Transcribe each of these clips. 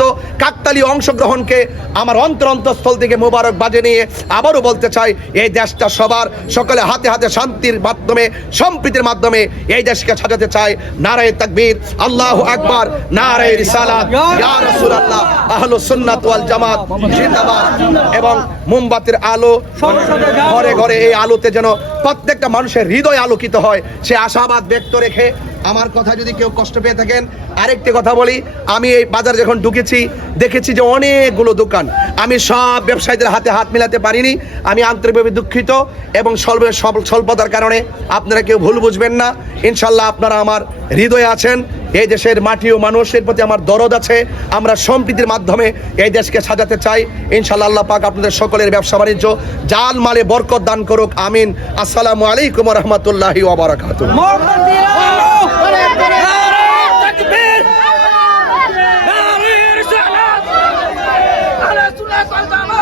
সমস্ত কাকতালীয় অংশগ্রহণকে আমার অন্তর অন্তঃস্থল থেকে মোবারক বাজে নিয়ে আবারও বলতে চাই এই দেশটা সবার সকলে হাতে হাতে শান্তির মাধ্যমে সম্প্রীতির মাধ্যমে এই দেশকে সাজাতে চাই। নারায় তাকবীর আল্লাহ আকবার নারায় রিসালাত। ইয়া রাসূলুল্লাহ আহলু সুন্নাত ওয়াল জামাত জিন্দাবাদ। এবং মোমবাতির আলো ঘরে ঘরে এই আলোতে যেন প্রত্যেকটা মানুষের হৃদয় আলোকিত হয় সে আশাবাদ ব্যক্ত রেখে আমার কথা যদি কেউ কষ্ট পেয়ে থাকেন, আরেকটি কথা বলি, আমি এই বাজার যখন ঢুকেছি, দেখেছি যে অনেকগুলো দোকান। আমি সব ব্যবসায়ীদের হাতে হাত মিলাতে পারিনি, আমি আন্তরিকভাবে দুঃখিত এবং স্বল্প স্বল্প- স্বল্পতার কারণে আপনারা কেউ ভুল বুঝবেন না। ইনশাল্লাহ আপনারা আমার হৃদয়ে আছেন, এই দেশের মাটি ও মানুষের প্রতি আমার দরদ আছে। আমরা সম্প্রীতির মাধ্যমে এই দেশকে সাজাতে চাই। ইনশাল্লাহ আল্লাহ পাক আপনাদের সকলের ব্যবসা বাণিজ্য জাল মালে বরকত দান করুক, আমিন। আসসালামু আলাইকুম রহমতুল্লাহি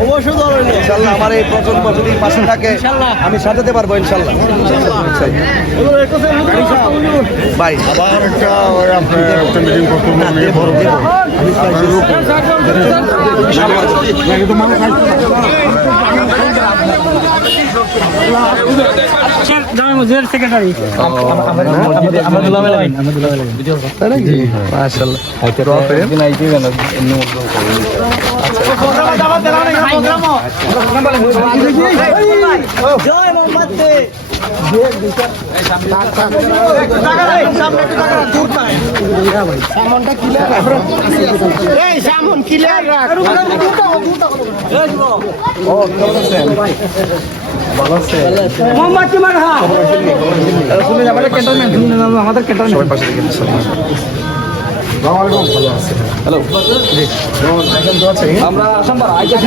ওবরাকাতুহ ইনশাল্লাহ আমার এই প্রজন্ম যদি পাশে থাকে। আমি সাজাতে পারব ইনশাল্লাহ ভাই আবার একটা আপনার একটা মিটিং করতে না, দেবো, দেবো। আমি কিন্তু মানুষ সেক্রেটারি মোমবাতি মারা আমাদের ক্যান্টনমেন্ট আমরা সোমবার আইতেছি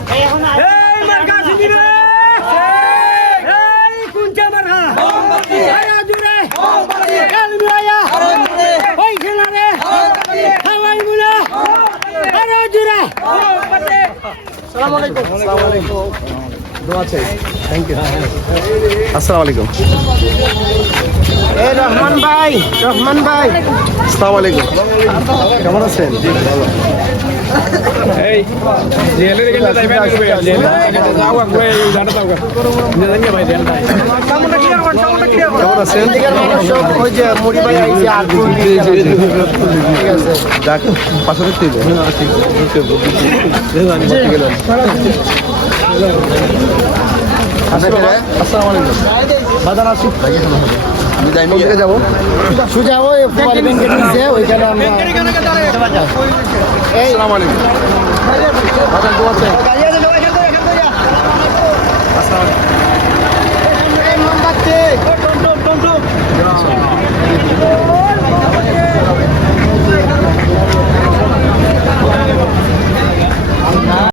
আমরা আসসালামু আলাইকুম এই রহমান ভাই রহমান ভাই আসসালামু আলাইকুম কেমন আছেন কেমন আছেন ওই যে জানা ভাই আইছে আর যাক পাশে দেখতে আসসালামু আলাইকুম। বাজার আসি আমি যাই যাব? সুজা ওই মোবাইল ব্যাংকের নিচে ওইখানে আমরা আসসালামু আলাইকুম। কেমন আছেন